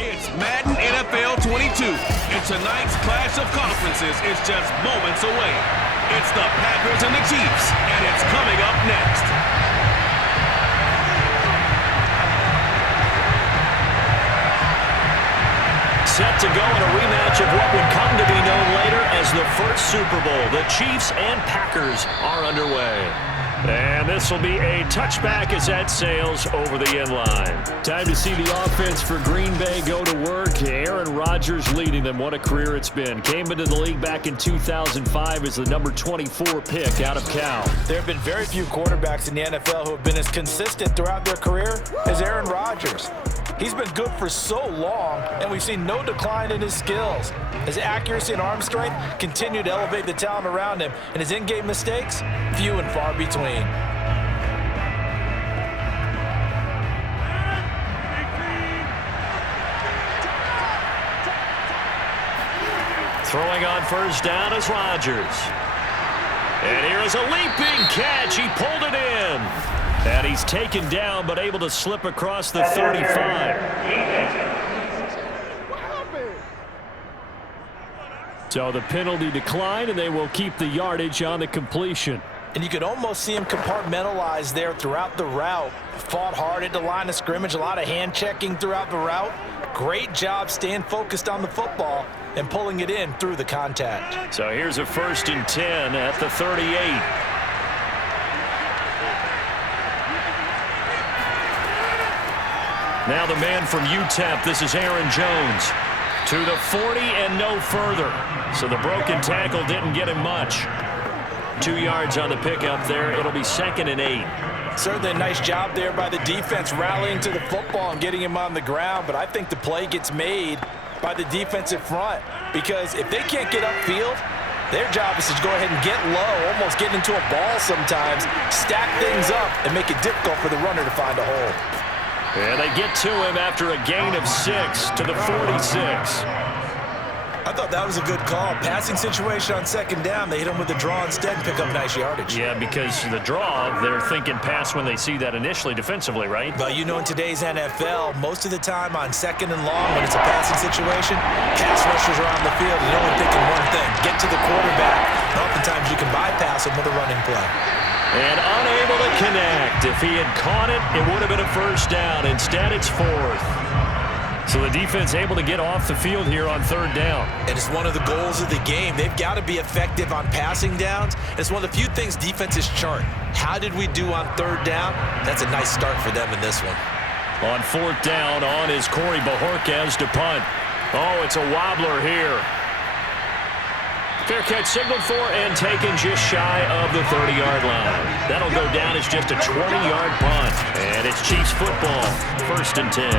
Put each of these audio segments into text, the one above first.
It's Madden NFL 22, and tonight's clash of conferences is just moments away. It's the Packers and the Chiefs, and it's coming up next. Set to go in a rematch of what would come to be known later as the first Super Bowl. The Chiefs and Packers are underway. And this will be a touchback as that sails over the end line. Time to see the offense for Green Bay go to work. Aaron Rodgers leading them. What a career it's been. Came into the league back in 2005 as the number 24 pick out of Cal. There have been very few quarterbacks in the NFL who have been as consistent throughout their career as Aaron Rodgers. He's been good for so long, and we've seen no decline in his skills. His accuracy and arm strength continue to elevate the talent around him, and his in-game mistakes, few and far between. Throwing on first down is Rodgers. And here is a leaping catch. He pulled it in. And he's taken down, but able to slip across the 35. So the penalty declined, and they will keep the yardage on the completion. And you could almost see him compartmentalize there throughout the route. Fought hard at the line of scrimmage, a lot of hand checking throughout the route. Great job staying focused on the football and pulling it in through the contact. So here's a 1st and 10 at the 38. Now the man from UTEP, this is Aaron Jones. To the 40 and no further. So the broken tackle didn't get him much. 2 yards on the pickup there. It'll be 2nd and 8. Certainly a nice job there by the defense rallying to the football and getting him on the ground. But I think the play gets made by the defensive front. Because if they can't get upfield, their job is to go ahead and get low, almost get into a ball sometimes, stack things up, and make it difficult for the runner to find a hole. And they get to him after a gain of 6 to the 46. I thought that was a good call. Passing situation on 2nd down. They hit him with the draw instead and pick up nice yardage. Yeah, because the draw, they're thinking pass when they see that initially defensively, right? Well, you know, in today's NFL, most of the time on 2nd and long, when it's a passing situation, pass rushers are on the field and they're only thinking one thing, get to the quarterback. And oftentimes you can bypass him with a running play. And unable to connect. If he had caught it, it would have been a 1st down. Instead, it's 4th. So the defense able to get off the field here on 3rd down. And it's one of the goals of the game. They've got to be effective on passing downs. It's one of the few things defenses chart. How did we do on 3rd down? That's a nice start for them in this one. On 4th down, on is Corey Bajorquez to punt. Oh, it's a wobbler here. Fair catch signaled for and taken just shy of the 30-yard line. That'll go down as just a 20-yard punt. And it's Chiefs football, 1st and 10.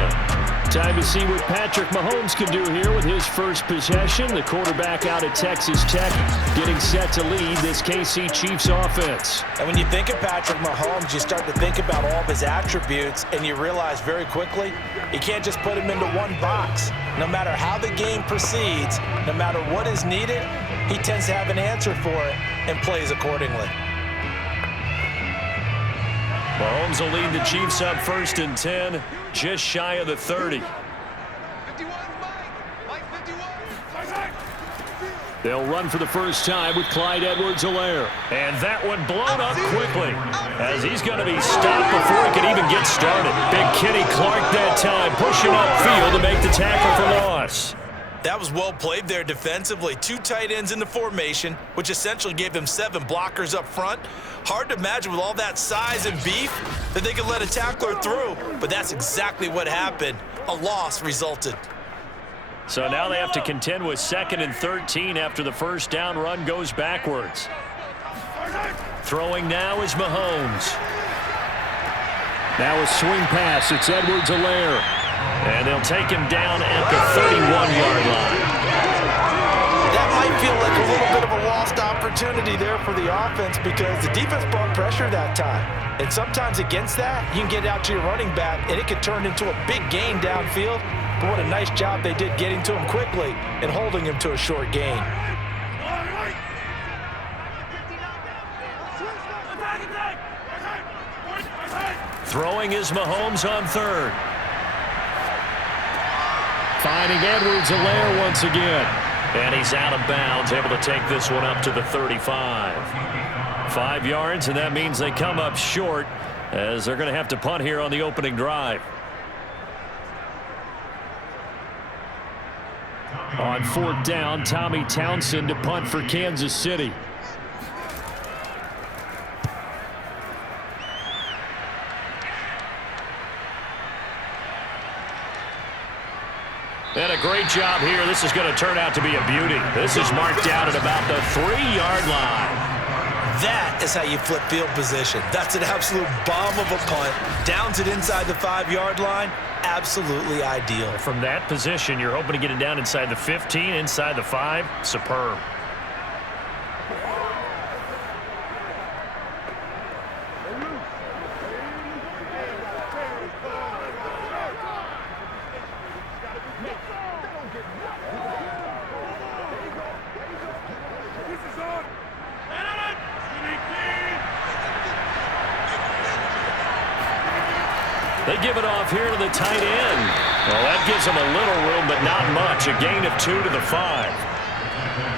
Time to see what Patrick Mahomes can do here with his first possession. The quarterback out at Texas Tech getting set to lead this KC Chiefs offense. And when you think of Patrick Mahomes, you start to think about all of his attributes, and you realize very quickly you can't just put him into one box. No matter how the game proceeds, no matter what is needed, he tends to have an answer for it and plays accordingly. Mahomes will lead the Chiefs up 1st and 10, just shy of the 30. They'll run for the first time with Clyde Edwards-Helaire. And that one blown up quickly as he's going to be stopped before he can even get started. Big Kenny Clark that time pushing upfield to make the tackle for loss. That was well played there defensively. 2 tight ends in the formation, which essentially gave them 7 blockers up front. Hard to imagine with all that size and beef that they could let a tackler through, but that's exactly what happened. A loss resulted. So now they have to contend with 2nd and 13 after the 1st down run goes backwards. Throwing now is Mahomes. Now a swing pass. It's Edwards-Helaire. And they'll take him down at the 31-yard line. That might feel like a little bit of a lost opportunity there for the offense because the defense brought pressure that time. And sometimes against that, you can get out to your running back, and it could turn into a big gain downfield. But what a nice job they did getting to him quickly and holding him to a short gain. Throwing is Mahomes on 3rd. Finding Edwards-Helaire once again. And he's out of bounds, able to take this one up to the 35. 5 yards, and that means they come up short as they're going to have to punt here on the opening drive. On 4th down, Tommy Townsend to punt for Kansas City. And a great job here. This is going to turn out to be a beauty. This is marked out at about the 3-yard line. That is how you flip field position. That's an absolute bomb of a punt. Downs it inside the 5-yard line. Absolutely ideal. From that position, you're hoping to get it down inside the 15, inside the 5. Superb. They give it off here to the tight end. Well, that gives them a little room, but not much. A gain of 2 to the 5.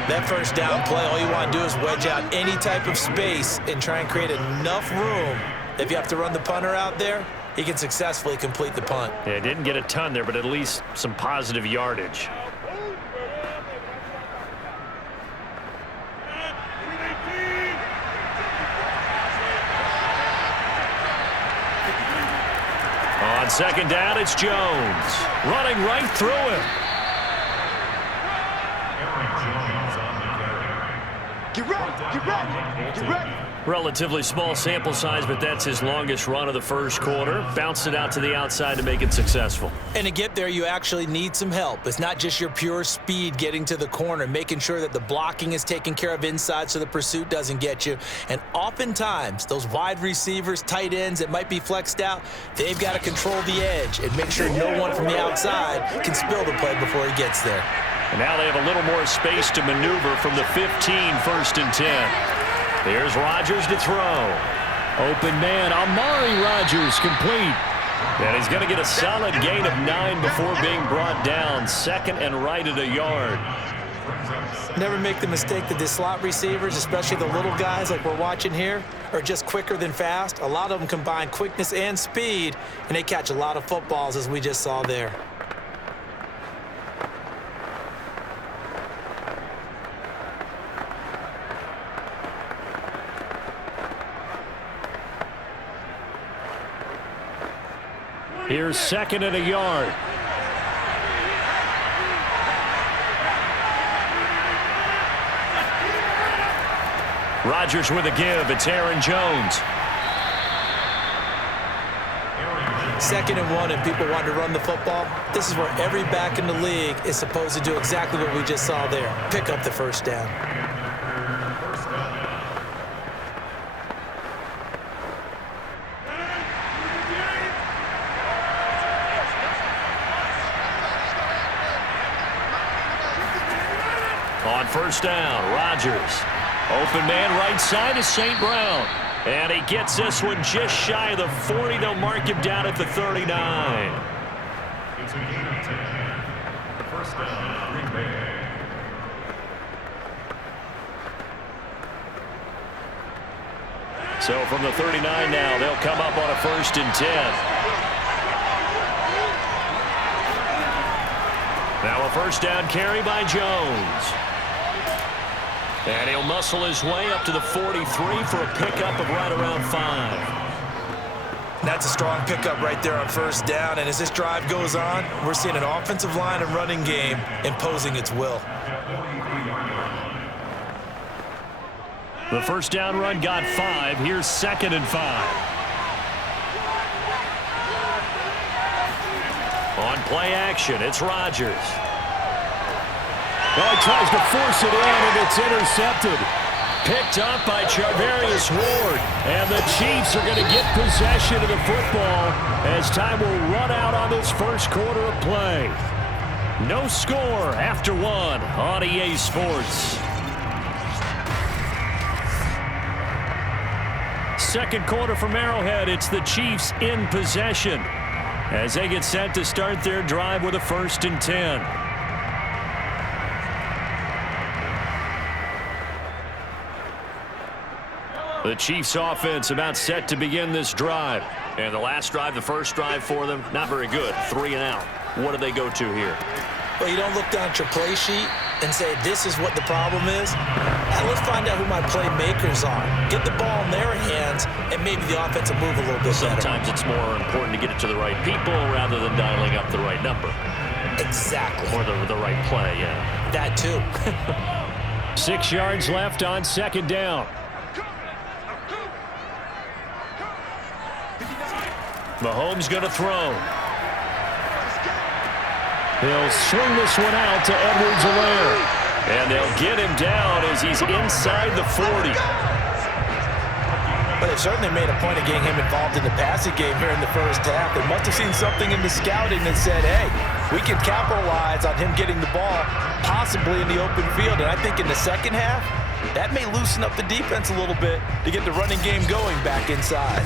That first down play, all you want to do is wedge out any type of space and try and create enough room. If you have to run the punter out there, he can successfully complete the punt. Yeah, didn't get a ton there, but at least some positive yardage. On 2nd down, it's Jones. Running right through him. Get ready, get ready, get ready. Relatively small sample size, but that's his longest run of the first quarter. Bounced it out to the outside to make it successful. And to get there, you actually need some help. It's not just your pure speed getting to the corner, making sure that the blocking is taken care of inside so the pursuit doesn't get you. And oftentimes, those wide receivers, tight ends that might be flexed out, they've got to control the edge and make sure no one from the outside can spill the play before he gets there. And now they have a little more space to maneuver from the 15, 1st and 10. Here's Rodgers to throw. Open man, Amari Rodgers complete. And he's going to get a solid gain of 9 before being brought down. 2nd and right at a yard. Never make the mistake that the slot receivers, especially the little guys like we're watching here, are just quicker than fast. A lot of them combine quickness and speed, and they catch a lot of footballs, as we just saw there. Here's 2nd and a yard. Rodgers with a give. It's Aaron Jones. 2nd and 1, and people want to run the football. This is where every back in the league is supposed to do exactly what we just saw there. Pick up the first down. On 1st down, Rodgers. Open man right side is St. Brown. And he gets this one just shy of the 40. They'll mark him down at the 39. It's a gain of 10. First down, Green Bay. So from the 39 now, they'll come up on a 1st and 10. Now a 1st down carry by Jones. And he'll muscle his way up to the 43 for a pickup of right around 5. That's a strong pickup right there on 1st down. And as this drive goes on, we're seeing an offensive line and running game imposing its will. The 1st down run got 5. Here's 2nd and 5. On play action, it's Rodgers. Well, he tries to force it in, and it's intercepted. Picked up by Charvarius Ward. And the Chiefs are going to get possession of the football as time will run out on this first quarter of play. No score after 1 on EA Sports. Second quarter from Arrowhead. It's the Chiefs in possession. as they get set to start their drive with a 1st and 10. The Chiefs offense about set to begin this drive. And the last drive, the first drive for them, not very good. 3 and out. What do they go to here? Well, you don't look down at your play sheet and say, this is what the problem is. Now, let's find out who my playmakers are. Get the ball in their hands, and maybe the offense will move a little bit Sometimes it's more important to get it to the right people rather than dialing up the right number. Exactly. Or the right play, yeah. That too. 6 yards left on 2nd down. Mahomes going to throw. He'll swing this one out to Edwards-Helaire. And they'll get him down as he's inside the 40. But they certainly made a point of getting him involved in the passing game here in the first half. They must have seen something in the scouting that said, hey, we can capitalize on him getting the ball possibly in the open field. And I think in the second half, that may loosen up the defense a little bit to get the running game going back inside.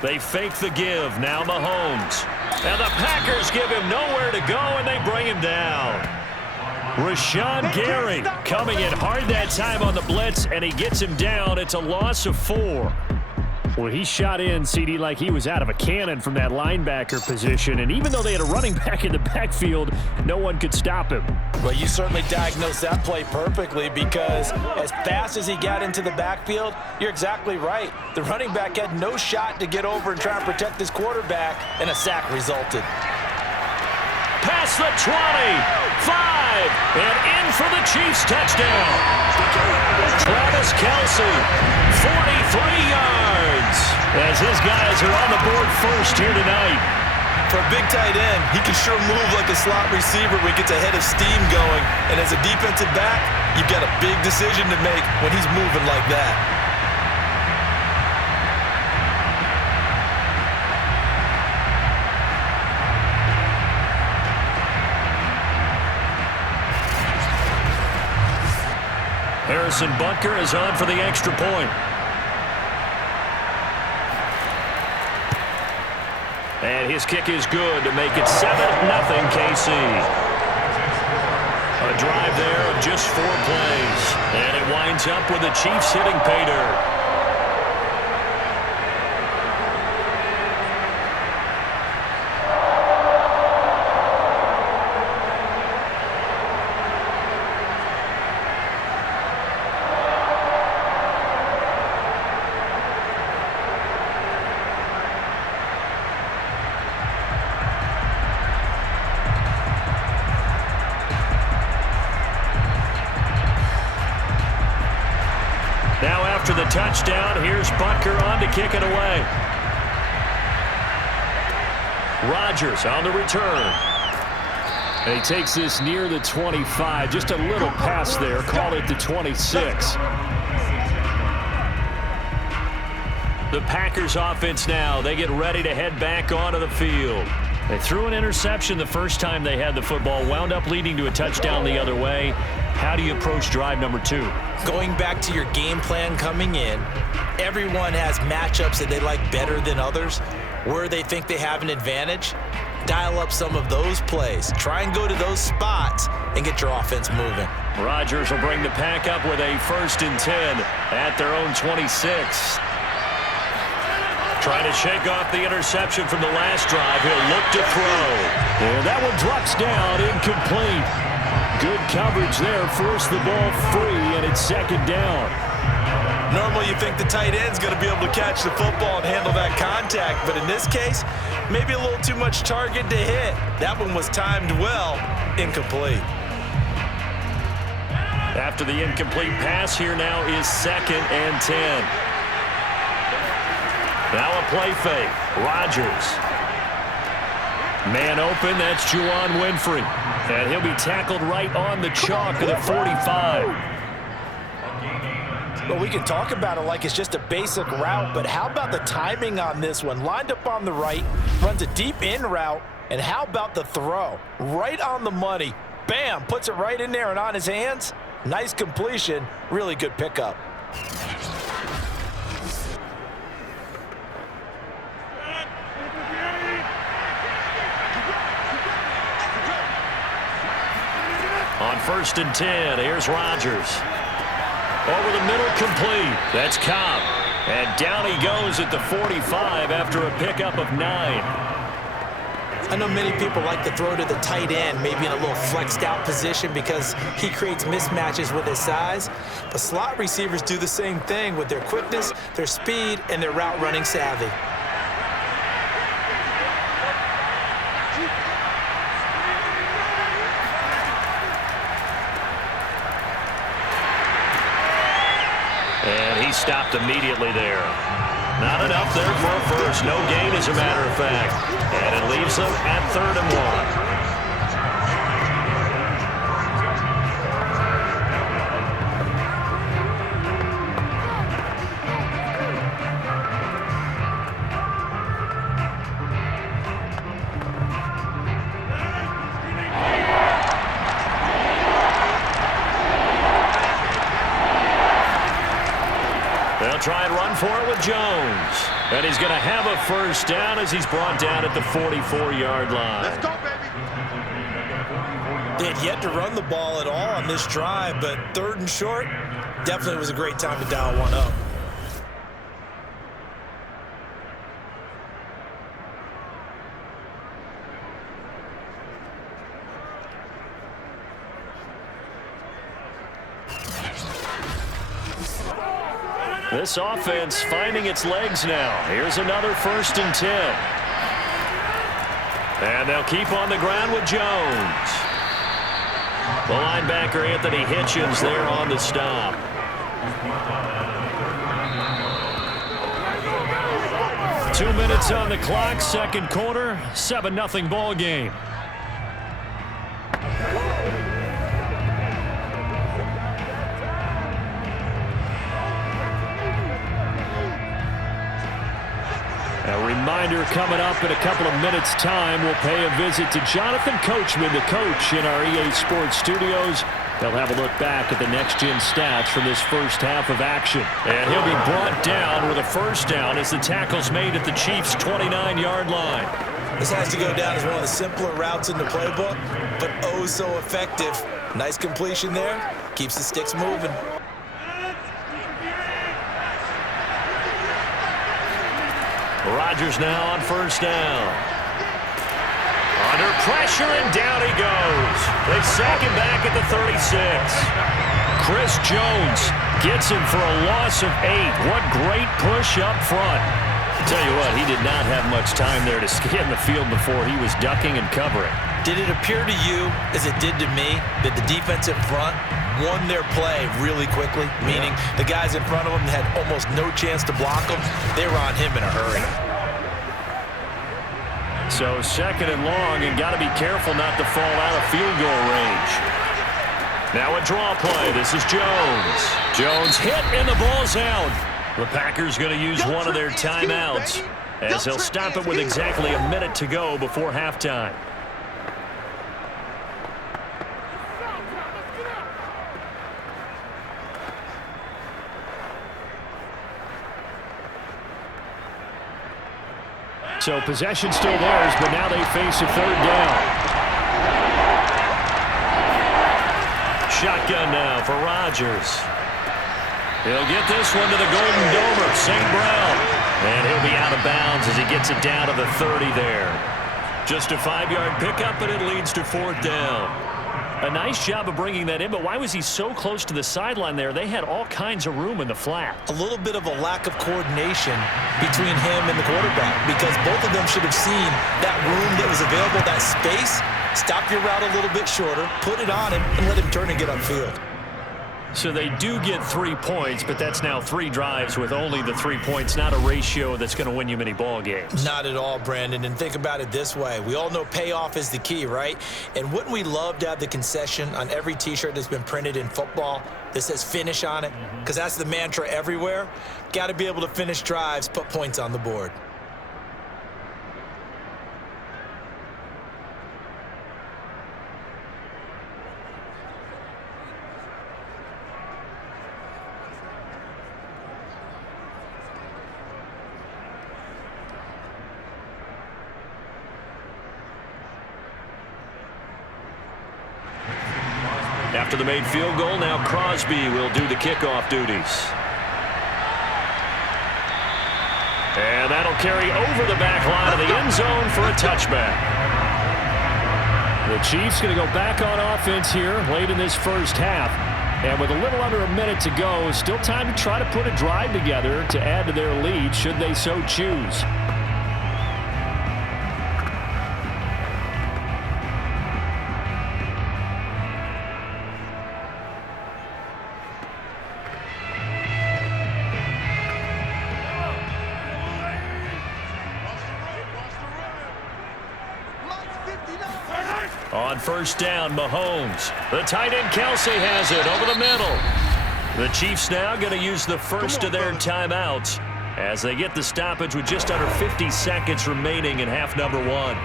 They fake the give. Now Mahomes. And the Packers give him nowhere to go, and they bring him down. Rashawn Gary coming in hard that time on the blitz, and he gets him down. It's a loss of 4. Well, he shot in, CD, like he was out of a cannon from that linebacker position. And even though they had a running back in the backfield, no one could stop him. Well, you certainly diagnosed that play perfectly, because as fast as he got into the backfield, you're exactly right. The running back had no shot to get over and try and protect his quarterback, and a sack resulted. Past the 20, 5, and in for the Chiefs touchdown. Travis Kelce, 43 yards, as his guys are on the board first here tonight. For a big tight end, he can sure move like a slot receiver when he gets a head of steam going. And as a defensive back, you've got a big decision to make when he's moving like that. Harrison Butker is on for the extra point. And his kick is good to make it 7-0 KC. A drive there of just 4 plays. And it winds up with the Chiefs hitting pay dirt. Now after the touchdown, here's Butker on to kick it away. Rodgers on the return. And he takes this near the 25. Just a little pass there. Call it the 26. The Packers offense now. They get ready to head back onto the field. They threw an interception the first time they had the football. Wound up leading to a touchdown the other way. How do you approach drive number 2? Going back to your game plan coming in, everyone has matchups that they like better than others. Where they think they have an advantage, dial up some of those plays. Try and go to those spots and get your offense moving. Rodgers will bring the pack up with a 1st and 10 at their own 26. Trying to shake off the interception from the last drive. He'll look to throw. And that one drops down, incomplete. Good coverage there, forced the ball free, and it's 2nd down. Normally you think the tight end's going to be able to catch the football and handle that contact, but in this case, maybe a little too much target to hit. That one was timed well, incomplete. After the incomplete pass, here now is 2nd and 10. Now a play fake. Rodgers. Man open, that's Juwan Winfrey. And he'll be tackled right on the chalk of the 45. Well, we can talk about it like it's just a basic route, but how about the timing on this one? Lined up on the right, runs a deep in route, and how about the throw? Right on the money. Bam, puts it right in there and on his hands. Nice completion, really good pickup. On 1st and 10, here's Rodgers. Over the middle, complete. That's Cobb. And down he goes at the 45 after a pickup of 9. I know many people like to throw to the tight end, maybe in a little flexed out position because he creates mismatches with his size. But slot receivers do the same thing with their quickness, their speed, and their route running savvy. And he stopped immediately there. Not enough there for a first. No gain, as a matter of fact. And it leaves them at 3rd and 1. They'll try and run for it with Jones. And he's going to have a first down as he's brought down at the 44-yard line. Let's go, baby. They had yet to run the ball at all on this drive, but 3rd and short, definitely was a great time to dial one up. This offense finding its legs now. Here's another 1st and 10. And they'll keep on the ground with Jones. The linebacker, Anthony Hitchens, there on the stop. Two minutes on the clock, second quarter, 7-0 ball game. A reminder coming up in a couple of minutes' time. We'll pay a visit to Jonathan Coachman, the coach in our EA Sports studios. They'll have a look back at the next-gen stats from this first half of action. And he'll be brought down with a first down as the tackle's made at the Chiefs' 29-yard line. This has to go down as one of the simpler routes in the playbook, but oh so effective. Nice completion there. Keeps the sticks moving. Rodgers now on first down. Under pressure, and down he goes. They sack him back at the 36. Chris Jones gets him for a loss of 8. What great push up front. Tell you what, he did not have much time there to scan the field before he was ducking and covering. Did it appear to you, as it did to me, that the defensive front won their play really quickly? Meaning the guys in front of them had almost no chance to block him. They were on him in a hurry. So 2nd and long, and got to be careful not to fall out of field goal range. Now a draw play. This is Jones. Jones hit, and the ball's out. The Packers going to use one of their timeouts as they'll stop it with exactly a minute to go before halftime. So possession still theirs, but now they face a 3rd down. Shotgun now for Rodgers. He'll get this one to the Golden Domer, St. Brown. And he'll be out of bounds as he gets it down to the 30 there. Just a 5-yard pickup, and it leads to 4th down. A nice job of bringing that in, but why was he so close to the sideline there? They had all kinds of room in the flat. A little bit of a lack of coordination between him and the quarterback, because both of them should have seen that room that was available, that space. Stop your route a little bit shorter, put it on him, and let him turn and get upfield. So they do get 3 points, but that's now 3 drives with only the 3 points, not a ratio that's going to win you many ball games. Not at all, Brandon. And think about it this way. We all know payoff is the key, right? And wouldn't we love to have the concession on every T-shirt that's been printed in football that says finish on it? Because that's the mantra everywhere. Got to be able to finish drives, put points on the board. After the made field goal, now Crosby will do the kickoff duties. And that'll carry over the back line of the end zone for a touchback. The Chiefs going to go back on offense here late in this first half. And with a little under a minute to go, still time to try to put a drive together to add to their lead should they so choose. On first down, Mahomes. The tight end, Kelsey, has it over the middle. The Chiefs now going to use the first of their timeouts as they get the stoppage with just under 50 seconds remaining in half number one.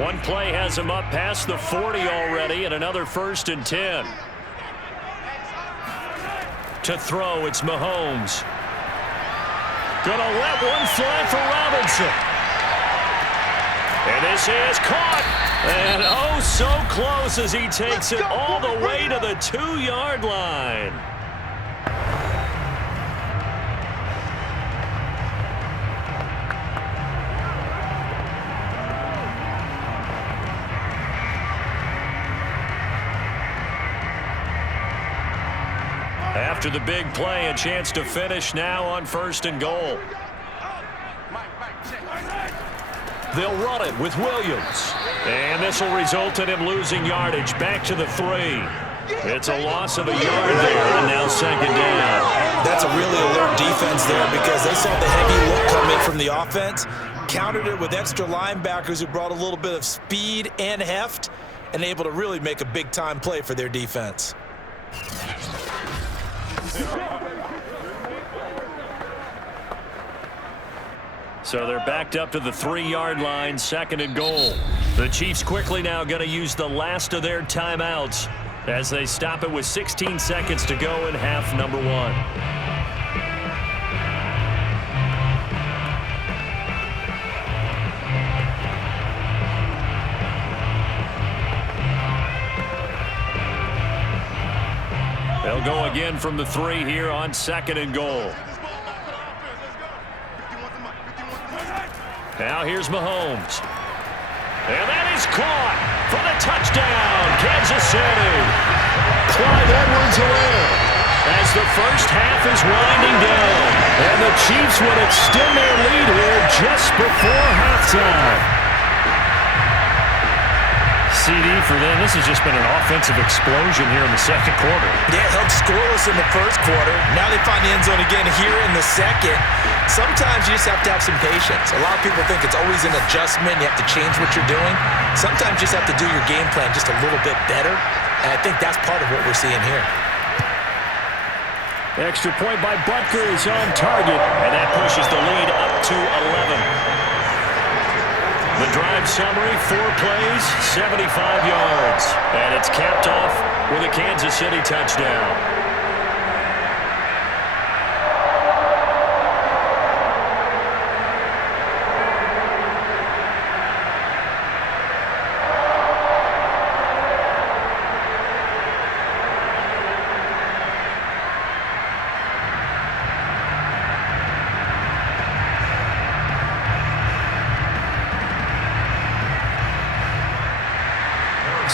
One play has him up past the 40 already, and another 1st and 10. To throw, it's Mahomes. Gonna let one fly for Robinson. And this is caught. And oh, so close as he takes it all the way to the 2-yard line. After the big play, a chance to finish now on 1st and goal. They'll run it with Williams. And this will result in him losing yardage back to the 3. It's a loss of a yard there, and now 2nd down. That's a really alert defense there because they saw the heavy look come in from the offense, countered it with extra linebackers who brought a little bit of speed and heft, and able to really make a big-time play for their defense. So they're backed up to the 3-yard line, 2nd and goal. The Chiefs quickly now going to use the last of their timeouts as they stop it with 16 seconds to go in half number one. They'll go again from the 3 here on 2nd and goal. Now here's Mahomes. And that is caught for the touchdown, Kansas City. Clyde Edwards-Helaire as the first half is winding down. And the Chiefs would extend their lead here just before halftime. CD for them, this has just been an offensive explosion here in the 2nd quarter. Yeah, held scoreless in the 1st quarter. Now they find the end zone again here in the 2nd. Sometimes you just have to have some patience. A lot of people think it's always an adjustment. You have to change what you're doing. Sometimes you just have to do your game plan just a little bit better. And I think that's part of what we're seeing here. Extra point by Butker is on target, and that pushes the lead up to 11. The drive summary, 4 plays, 75 yards. And it's capped off with a Kansas City touchdown.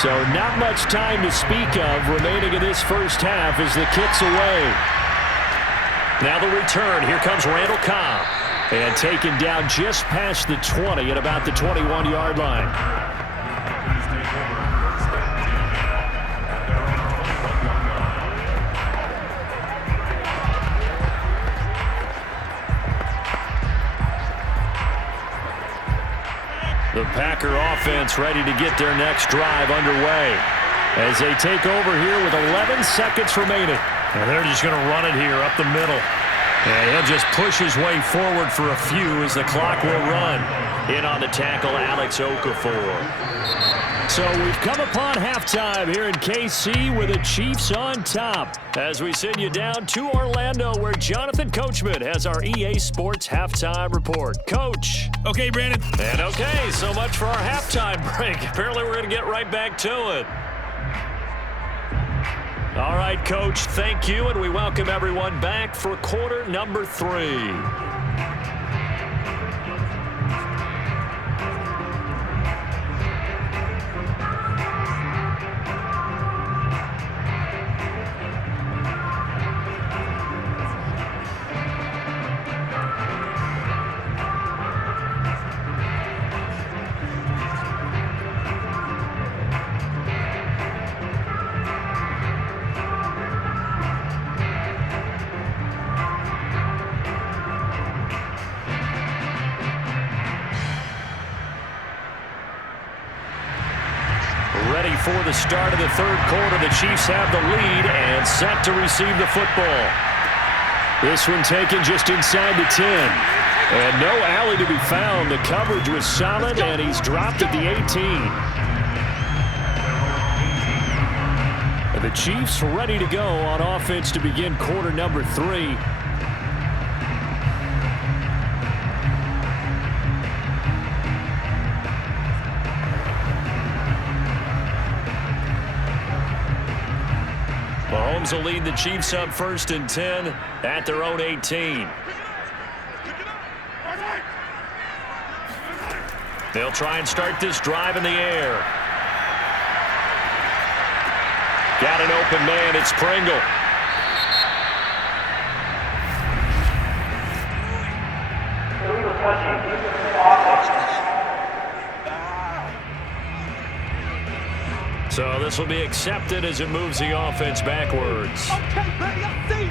So not much time to speak of remaining in this first half as the kick's away. Now the return. Here comes Randall Cobb. And taken down just past the 20 at about the 21-yard line. The Packer offense ready to get their next drive underway as they take over here with 11 seconds remaining. And they're just going to run it here up the middle. And he'll just push his way forward for a few as the clock will run. In on the tackle, Alex Okafor. So we've come upon halftime here in KC with the Chiefs on top. As we send you down to Orlando where Jonathan Coachman has our EA Sports halftime report. Coach. Okay, Brandon. And okay, so much for our halftime break. Apparently we're going to get right back to it. All right, Coach, thank you, and we welcome everyone back for quarter number 3. Ready for the start of the third quarter. The Chiefs have the lead and set to receive the football. This one taken just inside the 10. And no alley to be found. The coverage was solid, and he's dropped at the 18. The Chiefs ready to go on offense to begin quarter number 3. Mahomes will lead the Chiefs up 1st and 10 at their own 18. They'll try and start this drive in the air. Got an open man. It's Pringle. So this will be accepted as it moves the offense backwards. Okay, buddy, I see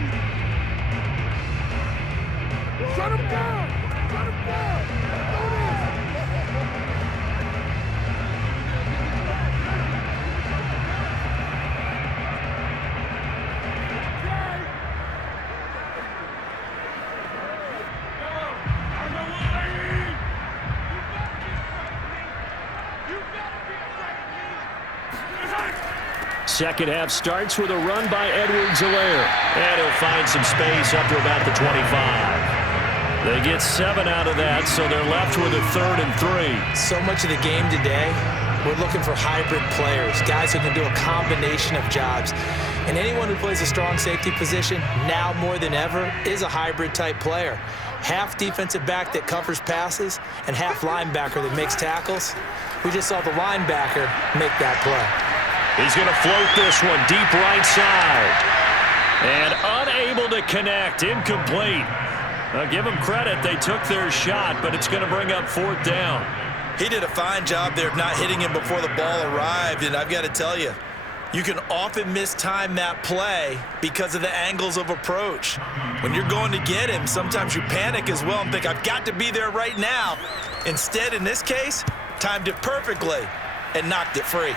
you. Shut him down. Shut him down. Second half starts with a run by Edwards-Helaire. And he'll find some space up to about the 25. They get 7 out of that, so they're left with a 3rd and 3. So much of the game today, we're looking for hybrid players, guys who can do a combination of jobs. And anyone who plays a strong safety position, now more than ever, is a hybrid type player. Half defensive back that covers passes and half linebacker that makes tackles. We just saw the linebacker make that play. He's going to float this one deep right side. And unable to connect. Incomplete. Now give them credit. They took their shot, but it's going to bring up 4th down. He did a fine job there of not hitting him before the ball arrived, and I've got to tell you, you can often mistime that play because of the angles of approach. When you're going to get him, sometimes you panic as well and think, I've got to be there right now. Instead, in this case, timed it perfectly and knocked it free.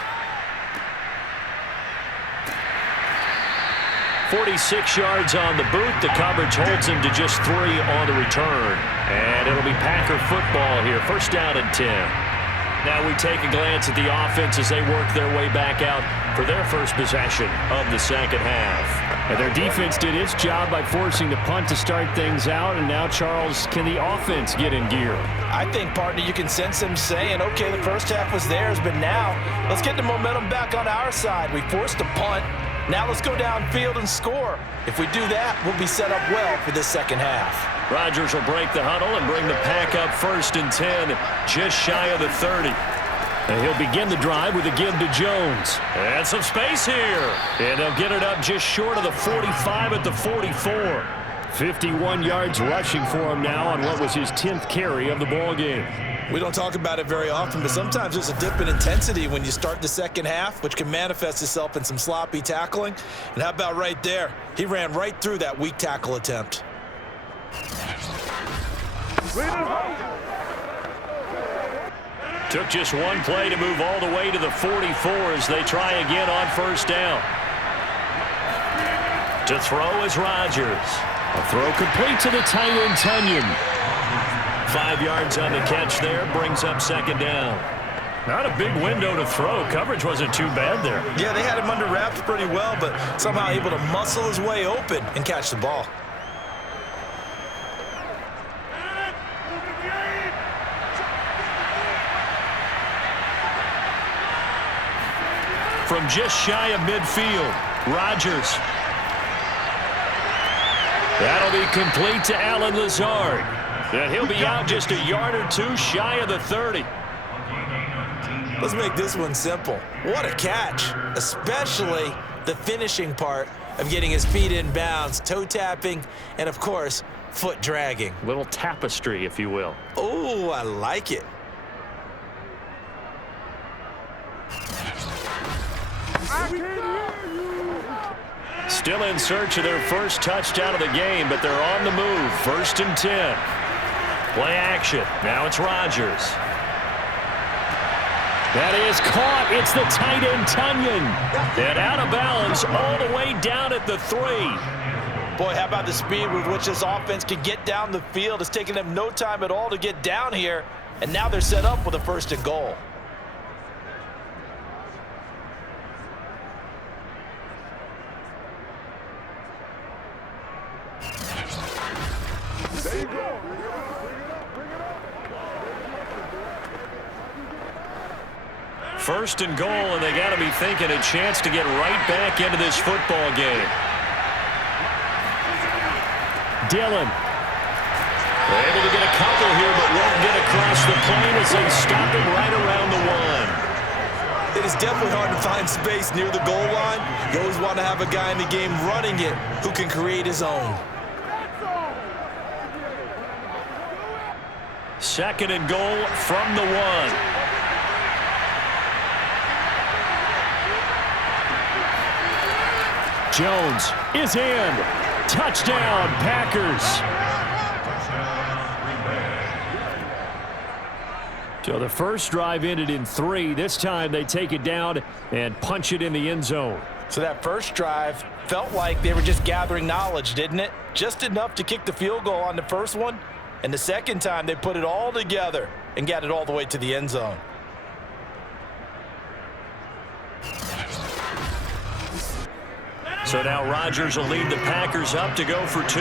46 yards on the boot. The coverage holds him to just 3 on the return. And it'll be Packer football here. 1st down and 10. Now we take a glance at the offense as they work their way back out for their first possession of the second half. And their defense did its job by forcing the punt to start things out. And now, Charles, can the offense get in gear? I think, partner, you can sense them saying, okay, the first half was theirs, but now let's get the momentum back on our side. We forced a punt. Now let's go downfield and score. If we do that, we'll be set up well for this second half. Rodgers will break the huddle and bring the Pack up 1st and 10, just shy of the 30. And he'll begin the drive with a give to Jones. And some space here. And they'll get it up just short of the 45 at the 44. 51 yards rushing for him now on what was his 10th carry of the ball game. We don't talk about it very often, but sometimes there's a dip in intensity when you start the second half, which can manifest itself in some sloppy tackling. And how about right there? He ran right through that weak tackle attempt. Took just one play to move all the way to the 44 as they try again on 1st down. To throw is Rodgers. A throw complete to the tight end, Tunyon. 5 yards on the catch there, brings up 2nd down. Not a big window to throw. Coverage wasn't too bad there. Yeah, they had him under wraps pretty well, but somehow able to muscle his way open and catch the ball. From just shy of midfield, Rodgers. That'll be complete to Alan Lazard. And he'll be out just a yard or two shy of the 30. Let's make this one simple. What a catch, especially the finishing part of getting his feet in bounds, toe tapping, and of course, foot dragging. Little tapestry, if you will. Oh, I like it. Still in search of their first touchdown of the game, but they're on the move. 1st and 10. Play action. Now it's Rodgers. That is caught. It's the tight end, Tunyon. And out of bounds all the way down at the 3. Boy, how about the speed with which this offense can get down the field? It's taken them no time at all to get down here, and now they're set up with a 1st and goal. First and goal, and they got to be thinking a chance to get right back into this football game. Dillon. They're able to get a couple here, but won't get across the plane as they stop him right around the 1. It is definitely hard to find space near the goal line. You always want to have a guy in the game running it who can create his own. 2nd and goal from the 1. Jones is in. Touchdown, Packers. So the first drive ended in 3. This time they take it down and punch it in the end zone. So that first drive felt like they were just gathering knowledge, didn't it? Just enough to kick the field goal on the first one. And the second time they put it all together and got it all the way to the end zone. So now Rodgers will lead the Packers up to go for 2.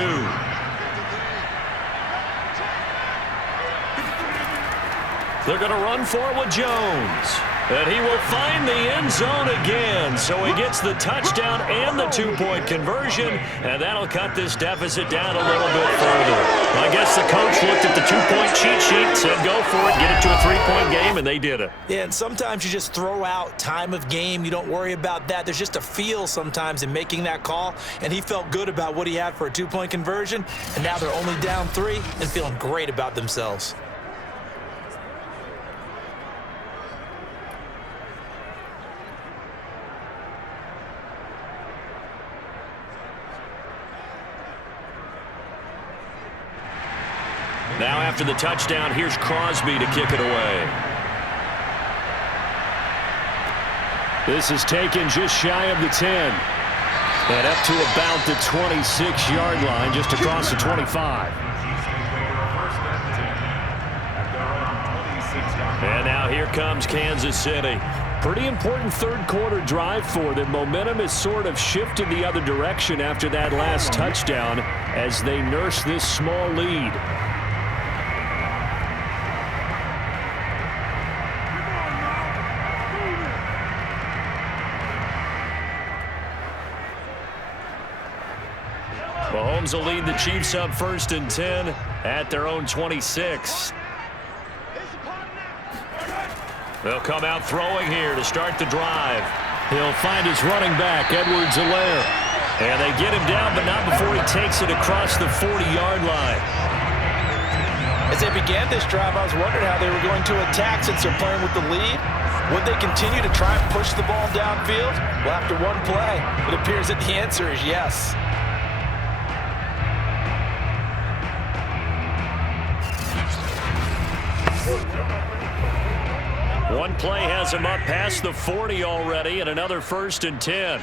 They're going to run for it with Jones. And he will find the end zone again. So he gets the touchdown and the 2-point conversion. And that'll cut this deficit down a little bit further. I guess the coach looked at the 2-point cheat sheet, said go for it, get it to a 3-point game, and they did it. Yeah, and sometimes you just throw out time of game. You don't worry about that. There's just a feel sometimes in making that call. And he felt good about what he had for a 2-point conversion. And now they're only down 3 and feeling great about themselves. Now after the touchdown, here's Crosby to kick it away. This is taken just shy of the 10. And up to about the 26-yard line, just across the 25. And now here comes Kansas City. Pretty important third-quarter drive for them. Momentum has sort of shifted the other direction after that last touchdown as they nurse this small lead. Mahomes will lead the Chiefs up 1st and 10 at their own 26. They'll come out throwing here to start the drive. He'll find his running back, Edwards-Helaire. And they get him down, but not before he takes it across the 40-yard line. As they began this drive, I was wondering how they were going to attack since they're playing with the lead. Would they continue to try and push the ball downfield? Well, after one play, it appears that the answer is yes. One play has him up past the 40 already, and another 1st and 10.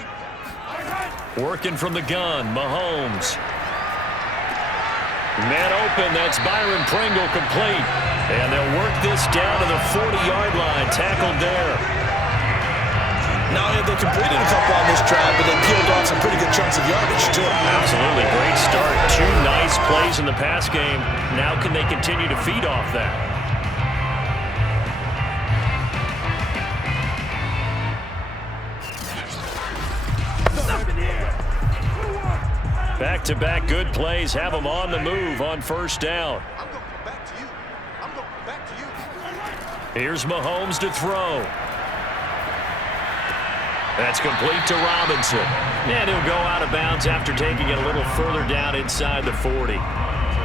Working from the gun, Mahomes. Man open, that's Byron Pringle complete. And they'll work this down to the 40-yard line. Tackled there. Not only have they completed a couple on this drive, but they peeled off some pretty good chunks of yardage, too. Absolutely. Great start. 2 nice plays in the pass game. Now can they continue to feed off that? Back-to-back good plays have them on the move on first down. Here's Mahomes to throw. That's complete to Robinson. And he'll go out of bounds after taking it a little further down inside the 40.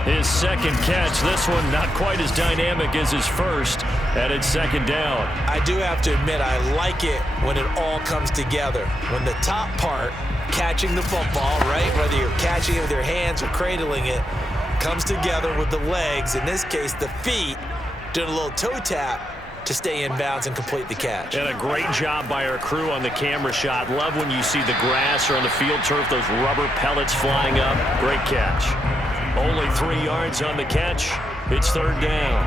His second catch, this one not quite as dynamic as his first, and it's second down. I do have to admit, I like it when it all comes together. When the top part, catching the football, right, whether you're catching it with your hands or cradling it, comes together with the legs, in this case the feet, doing a little toe tap to stay in bounds and complete the catch. And a great job by our crew on the camera shot. Love when you see the grass or on the field turf, those rubber pellets flying up. Great catch. Only 3 yards on the catch. It's third down.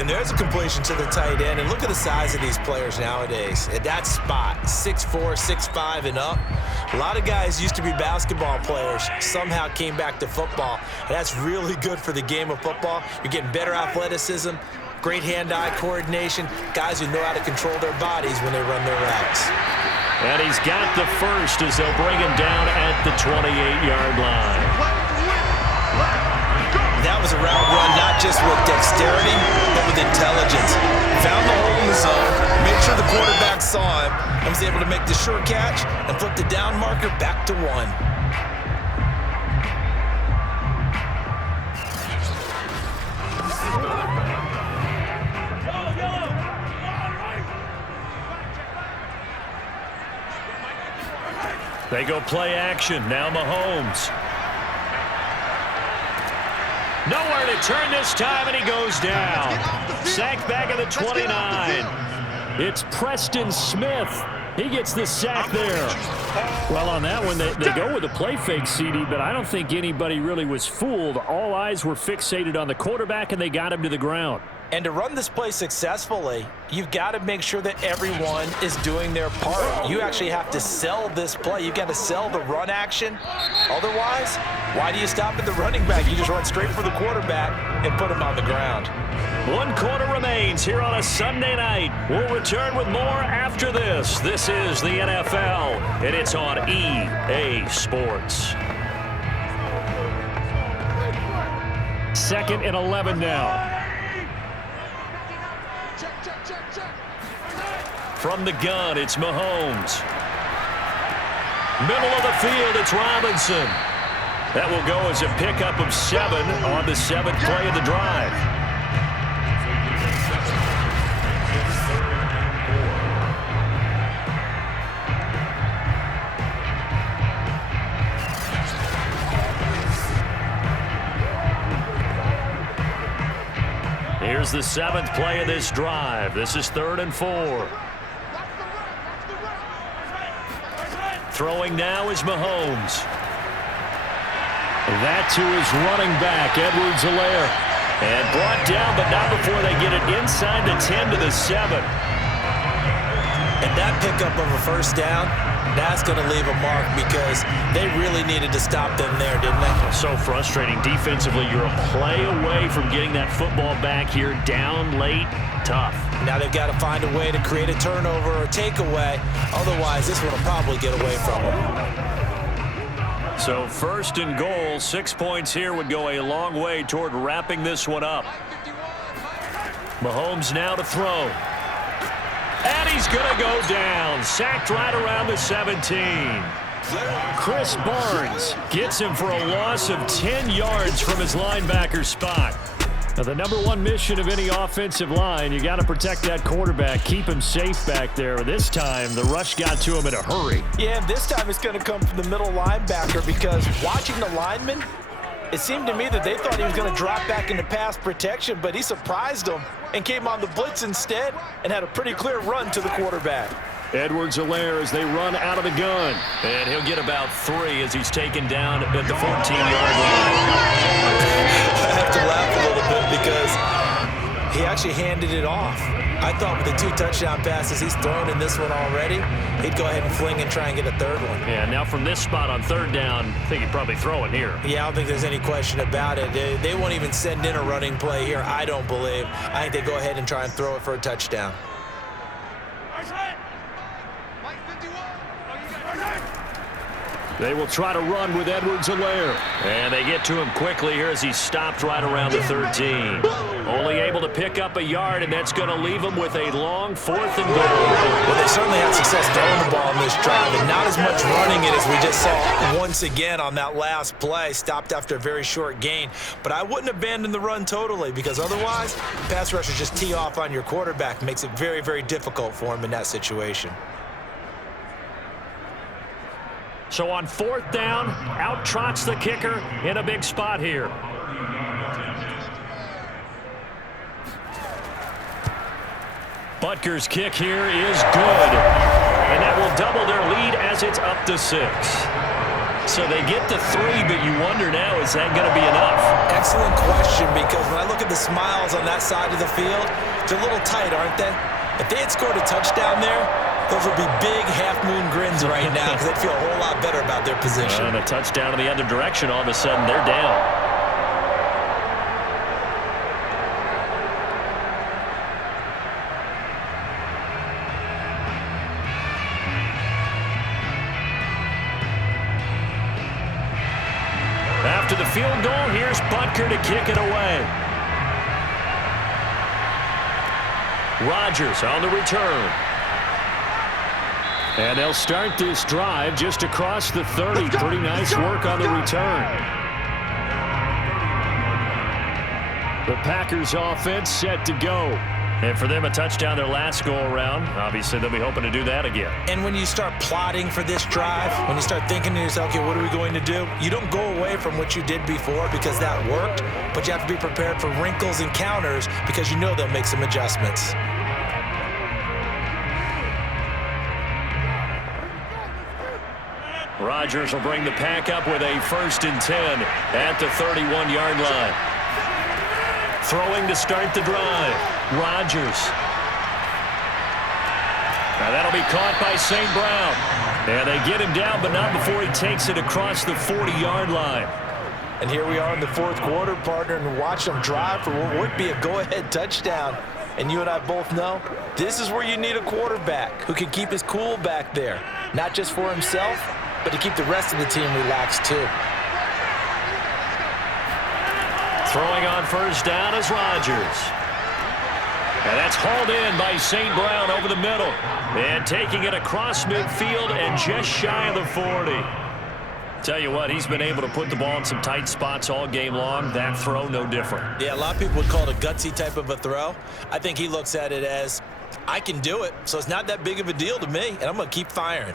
And there's a completion to the tight end. And look at the size of these players nowadays. At that spot, 6'4", 6'5", and up. A lot of guys used to be basketball players, somehow came back to football. And that's really good for the game of football. You're getting better athleticism, great hand-eye coordination, guys who know how to control their bodies when they run their routes. And he's got the first as they'll bring him down at the 28-yard line. That was a route run not just with dexterity, but with intelligence. Found the hole in the zone, made sure the quarterback saw him, and was able to make the sure catch and flip the down marker back to 1. They go play action. Now Mahomes. Nowhere to turn this time, and he goes down. Sacked back at the 29. It's Preston Smith. He gets the sack there. Well, on that one, they go with a play fake, CD, but I don't think anybody really was fooled. All eyes were fixated on the quarterback, and they got him to the ground. And to run this play successfully, you've got to make sure that everyone is doing their part. You actually have to sell this play. You've got to sell the run action. Otherwise, why do you stop at the running back? You just run straight for the quarterback and put him on the ground. 1 quarter remains here on a Sunday night. We'll return with more after this. This is the NFL, and it's on EA Sports. 2nd and 11 now. From the gun, it's Mahomes. Middle of the field, it's Robinson. That will go as a pickup of 7 on the 7th play of the drive. Here's the 7th play of this drive. This is 3rd and 4. Throwing now is Mahomes. That to his running back, Edwards-Helaire. And brought down, but not before they get it inside the 10 to the 7. And that pickup of a first down, that's going to leave a mark because they really needed to stop them there, didn't they? So frustrating. Defensively, you're a play away from getting that football back here. Down late, tough. Now they've got to find a way to create a turnover or takeaway. Otherwise, this one will probably get away from them. So 1st and goal, 6 points here would go a long way toward wrapping this one up. Mahomes now to throw. And he's going to go down. Sacked right around the 17. Chris Barnes gets him for a loss of 10 yards from his linebacker spot. Now, the number 1 mission of any offensive line, you got to protect that quarterback, keep him safe back there. This time, the rush got to him in a hurry. Yeah, and this time it's going to come from the middle linebacker because watching the lineman, it seemed to me that they thought he was going to drop back into pass protection, but he surprised them and came on the blitz instead and had a pretty clear run to the quarterback. Edwards-Helaire as they run out of the gun. And he'll get about 3 as he's taken down at the 14-yard line. I have to laugh a little bit because He actually handed it off. I thought with the 2 touchdown passes he's thrown in this one already, he'd go ahead and fling and try and get a third one. Yeah, now from this spot on third down, I think he'd probably throw it here. Yeah, I don't think there's any question about it. They won't even send in a running play here, I don't believe. I think they go ahead and try and throw it for a touchdown. They will try to run with Edwards-Helaire. And they get to him quickly here as he stopped right around the 13. Only able to pick up a yard, and that's going to leave him with a long 4th and goal. Well, they certainly had success throwing the ball in this drive, and not as much running it as we just saw once again on that last play. Stopped after a very short gain. But I wouldn't abandon the run totally, because otherwise, pass rushers just tee off on your quarterback. Makes it very, very difficult for him in that situation. So on 4th down, out trots the kicker in a big spot here. Butker's kick here is good. And that will double their lead as it's up to 6. So they get to 3, but you wonder now, is that going to be enough? Excellent question, because when I look at the smiles on that side of the field, they're a little tight, aren't they? If they had scored a touchdown there, those would be big half-moon grins right now because they'd feel a whole lot better about their position. And a touchdown in the other direction, all of a sudden they're down. After the field goal, here's Butker to kick it away. Rodgers on the return. And they'll start this drive just across the 30. Pretty nice work on the return. The Packers offense set to go. And for them, a touchdown their last go-around. Obviously, they'll be hoping to do that again. And when you start plotting for this drive, when you start thinking to yourself, okay, what are we going to do? You don't go away from what you did before because that worked, but you have to be prepared for wrinkles and counters because you know they'll make some adjustments. Rodgers will bring the pack up with a 1st and 10 at the 31-yard line. Throwing to start the drive. Rodgers. Now that'll be caught by St. Brown. And they get him down, but not before he takes it across the 40-yard line. And here we are in the 4th quarter, partner, and watch them drive for what would be a go-ahead touchdown. And you and I both know this is where you need a quarterback who can keep his cool back there, not just for himself, but to keep the rest of the team relaxed too. Throwing on 1st down is Rodgers. And that's hauled in by St. Brown over the middle. And taking it across midfield and just shy of the 40. Tell you what, he's been able to put the ball in some tight spots all game long. That throw, no different. Yeah, a lot of people would call it a gutsy type of a throw. I think he looks at it as, I can do it, so it's not that big of a deal to me, and I'm going to keep firing.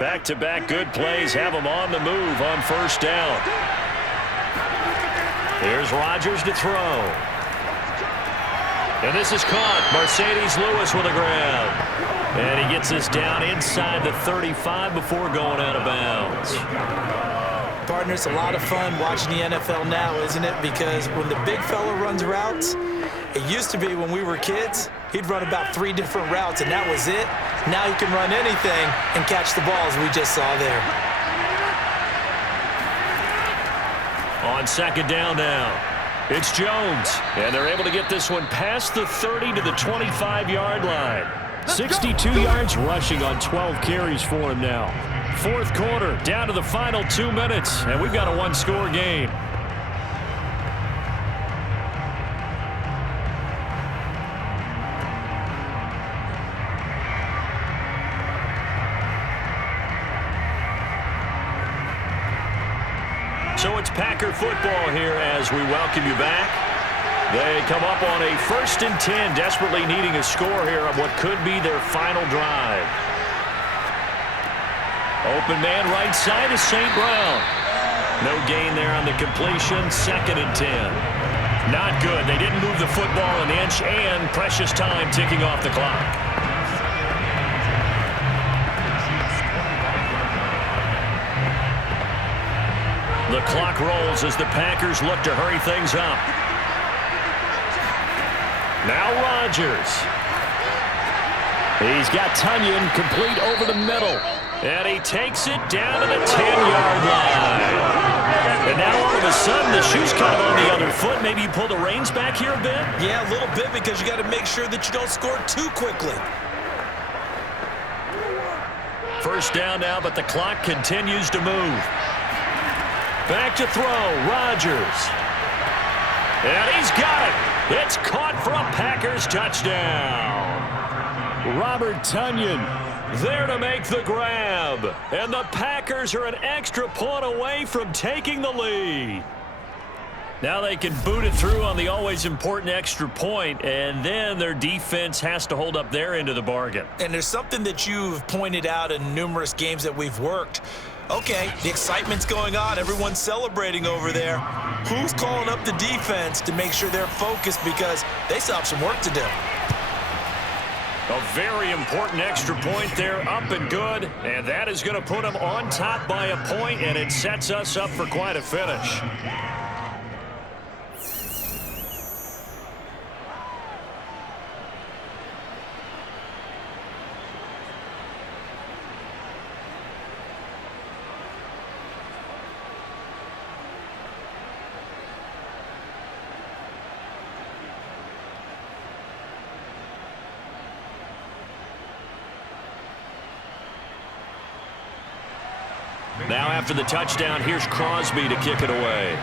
Back-to-back good plays have him on the move on 1st down. Here's Rodgers to throw. And this is caught. Mercedes Lewis with a grab. And he gets this down inside the 35 before going out of bounds. Partner, it's a lot of fun watching the NFL now, isn't it? Because when the big fella runs routes, it used to be when we were kids, he'd run about 3 different routes, and that was it. Now he can run anything and catch the balls we just saw there. On 2nd down now, it's Jones. And they're able to get this one past the 30 to the 25-yard line. 62 yards rushing on 12 carries for him now. 4th quarter, down to the final 2 minutes, and we've got a 1-score game. So it's Packer football here as we welcome you back. They come up on a 1st and 10, desperately needing a score here on what could be their final drive. Open man right side is St. Brown. No gain there on the completion. 2nd and 10. Not good. They didn't move the football an inch, and precious time ticking off the clock. The clock rolls as the Packers look to hurry things up. Now Rodgers. He's got Tunyon complete over the middle. And he takes it down to the 10-yard line. And now all of a sudden, the shoe's kind of on the other foot. Maybe you pull the reins back here a bit? Yeah, a little bit, because you got to make sure that you don't score too quickly. First down now, but the clock continues to move. Back to throw, Rodgers. And he's got it. It's caught for a Packers touchdown. Robert Tunyon there to make the grab. And the Packers are an extra point away from taking the lead. Now they can boot it through on the always important extra point, and then their defense has to hold up their end of the bargain. And there's something that you've pointed out in numerous games that we've worked. Okay, the excitement's going on. Everyone's celebrating over there. Who's calling up the defense to make sure they're focused, because they still have some work to do? A very important extra point there, up and good. And that is going to put them on top by a point, and it sets us up for quite a finish. Now after the touchdown, here's Crosby to kick it away.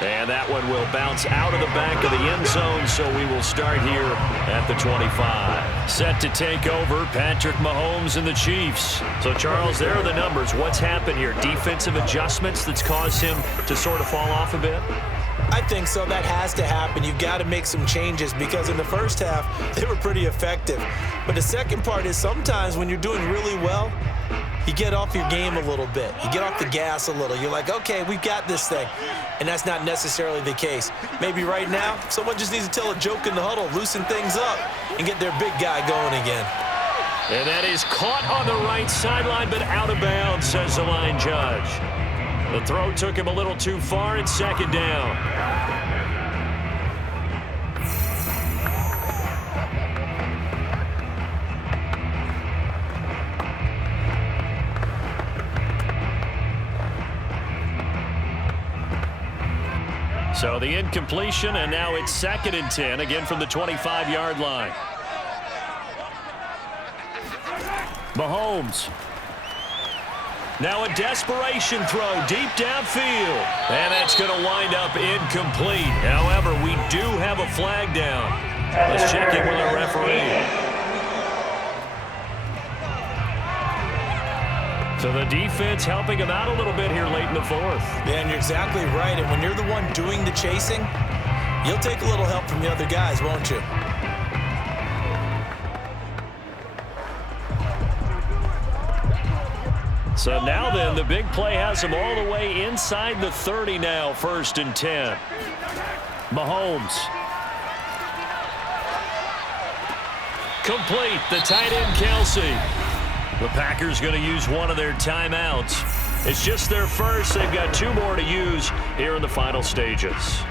And that one will bounce out of the back of the end zone, so we will start here at the 25. Set to take over, Patrick Mahomes and the Chiefs. So, Charles, there are the numbers. What's happened here? Defensive adjustments that's caused him to sort of fall off a bit? I think so. That has to happen. You've got to make some changes, because in the first half, they were pretty effective. But the second part is, sometimes when you're doing really well, you get off your game a little bit. You get off the gas a little. You're like, okay, we've got this thing. And that's not necessarily the case. Maybe right now, someone just needs to tell a joke in the huddle, loosen things up, and get their big guy going again. And that is caught on the right sideline, but out of bounds, says the line judge. The throw took him a little too far, and second down. So the incompletion, and now it's 2nd and 10, again from the 25-yard line. Mahomes. Now a desperation throw deep downfield. And that's going to wind up incomplete. However, we do have a flag down. Let's check in with our referee. So the defense helping him out a little bit here late in the fourth. Yeah, and you're exactly right. And when you're the one doing the chasing, you'll take a little help from the other guys, won't you? So now then, the big play has him all the way inside the 30 now, 1st and 10. Mahomes. Complete, the tight end, Kelsey. The Packers going to use one of their timeouts. It's just their first. They've got 2 more to use here in the final stages.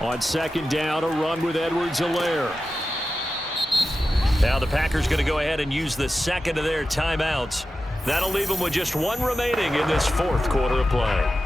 On 2nd down, a run with Edwards-Helaire. Now the Packers going to go ahead and use the 2nd of their timeouts. That'll leave them with just 1 remaining in this 4th quarter of play.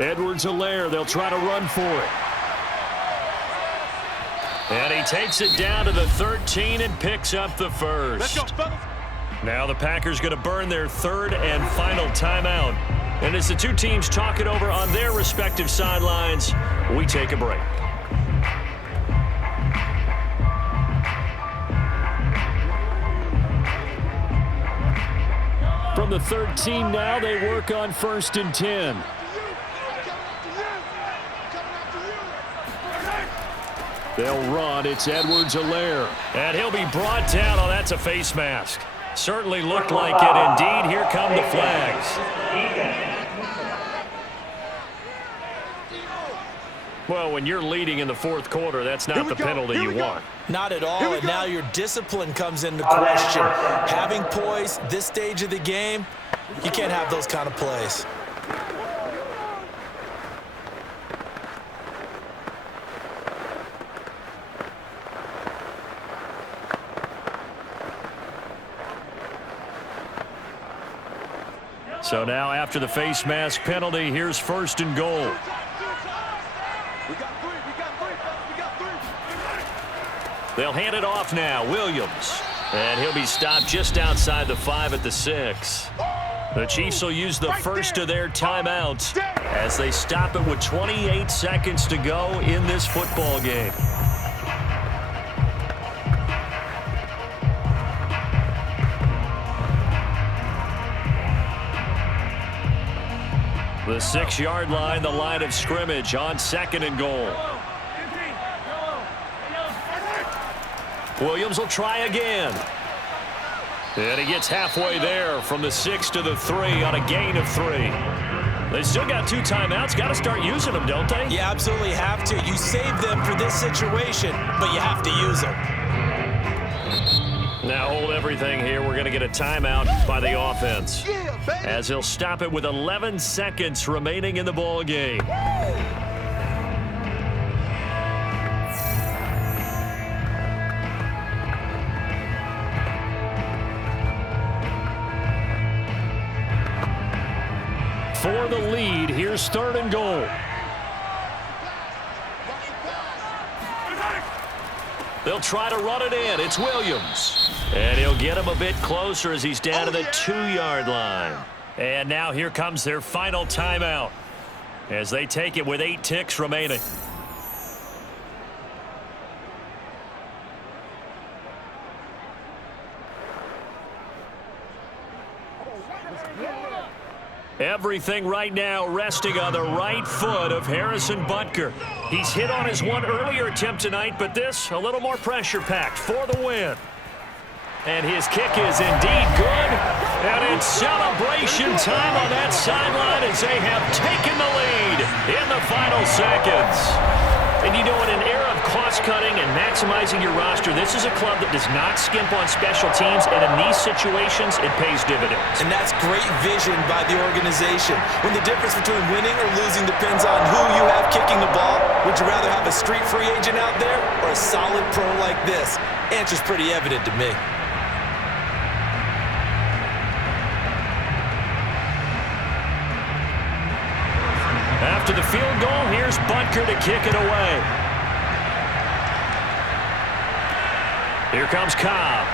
Edwards-Helaire, they'll try to run for it. And he takes it down to the 13 and picks up the first. Let's go, fellas. Now the Packers going to burn their 3rd and final timeout. And as the 2 teams talk it over on their respective sidelines, we take a break. From the 13 now, they work on 1st and 10. They'll run. It's Edwards-Helaire. And he'll be brought down. Oh, that's a face mask. Certainly looked like it. Indeed, here come the flags. Well, when you're leading in the 4th quarter, that's not the penalty you want. Not at all, and now your discipline comes into question. Having poise this stage of the game, you can't have those kind of plays. So now after the face mask penalty, here's 1st and goal. They'll hand it off now. Williams. And he'll be stopped just outside the 5 at the 6. The Chiefs will use the first of their timeouts as they stop it with 28 seconds to go in this football game. The 6-yard line, the line of scrimmage on 2nd and goal. Williams will try again. And he gets halfway there from the 6 to the 3 on a gain of 3. They still got 2 timeouts. Got to start using them, don't they? You absolutely have to. You save them for this situation, but you have to use them. Now hold everything here. We're going to get a timeout by the offense, as he'll stop it with 11 seconds remaining in the ball game. For the lead, here's 3rd and goal. They'll try to run it in. It's Williams. And he'll get him a bit closer as he's down to the 2-yard line. And now here comes their final timeout as they take it with 8 ticks remaining. Everything right now resting on the right foot of Harrison Butker. He's hit on his one earlier attempt tonight, but this a little more pressure-packed for the win. And his kick is indeed good. And it's celebration time on that sideline as they have taken the lead in the final seconds. And you know, in an era of cost-cutting and maximizing your roster, this is a club that does not skimp on special teams, and in these situations, it pays dividends. And that's great vision by the organization. When the difference between winning or losing depends on who you have kicking the ball, would you rather have a street free agent out there or a solid pro like this? Answer's pretty evident to me. After the field goal, here's Butker to kick it away. Here comes Cobb.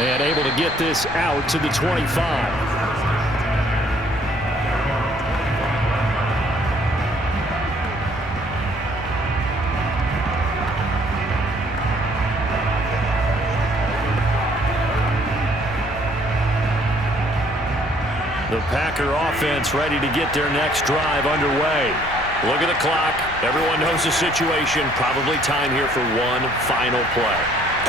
And able to get this out to the 25. The Packer offense ready to get their next drive underway. Look at the clock. Everyone knows the situation. Probably time here for one final play.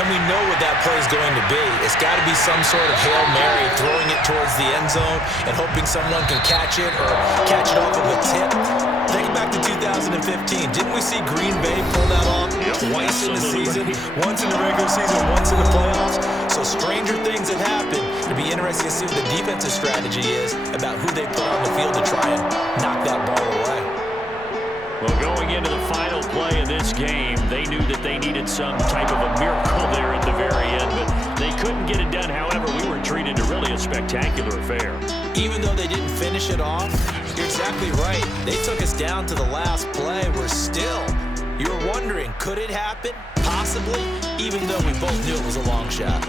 And we know what that play is going to be. It's got to be some sort of Hail Mary, throwing it towards the end zone and hoping someone can catch it or catch it off of a tip. Think back to 2015. Didn't we see Green Bay pull that off twice in the season? Once in the regular season, once in the playoffs. So stranger things have happened. It'll be interesting to see what the defensive strategy is about who they put on the field to try and knock that ball away. Well, going into the final play of this game, they knew that they needed some type of a miracle there at the very end, but they couldn't get it done. However, we were treated to really a spectacular affair. Even though they didn't finish it off, you're exactly right. They took us down to the last play. We're still, you were wondering, could it happen? Possibly, even though we both knew it was a long shot.